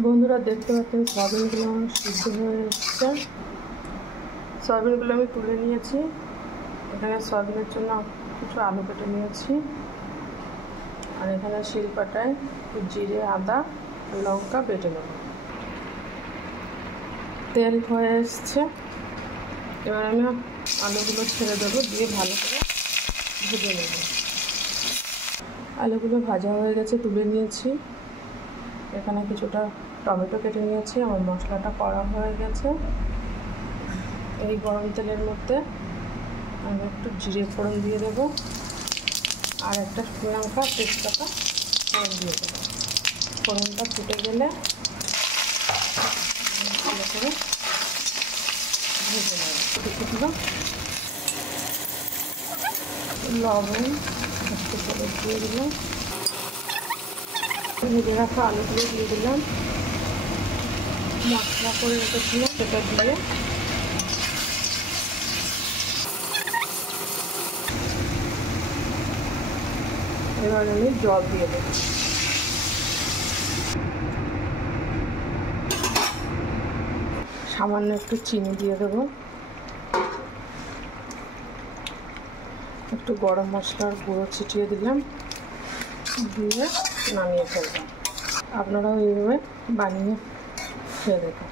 বন্ধুরা দেখতে পাচ্ছেন সয়াবিনগুলো আমার সিদ্ধ হয়ে এসছে। সয়াবিনগুলো আমি তুলে নিয়েছি। এখানে সয়াবিনের জন্য কিছু আলু কেটে নিয়েছি, আর এখানে শিলপাটায় জিরে, আদা, লঙ্কা বেটে নেব। তেল হয়ে এসছে, এবার আমি আলুগুলো ছেড়ে দেবো, দিয়ে ভালো করে ভেজে নেব। আলুগুলো ভাজা হয়ে গেছে, তুলে নিয়েছি। এখানে কিছুটা টমেটো কেটে নিয়েছি। আমার মশলাটা করা হয়ে গেছে। এই গরম তেলের মধ্যে আমি একটু জিরে ফোড়ন দিয়ে দেবো, আর একটা শুকনো লঙ্কা, তেজপাতা ফোড়ন দিয়ে দেবো। ফোড়নটা ফুটে গেলে ভালো করে ভেজে নেব। কিছুগুলো লবণ একটু করে দিয়ে দিলাম, ভেজে রাখা আলুগুলো দিয়ে দিলাম, মশলা করে রেখেছিলাম সেটা দিয়ে এবার আমি জল দিয়ে দেব। সামান্য একটু চিনি দিয়ে দেবো, একটু গরম মশলার গুঁড়ো ছিটিয়ে দিলাম, দিয়ে নামিয়ে ফেললাম। আপনারাও এইভাবে বানিয়ে খেয়ে দেখুন।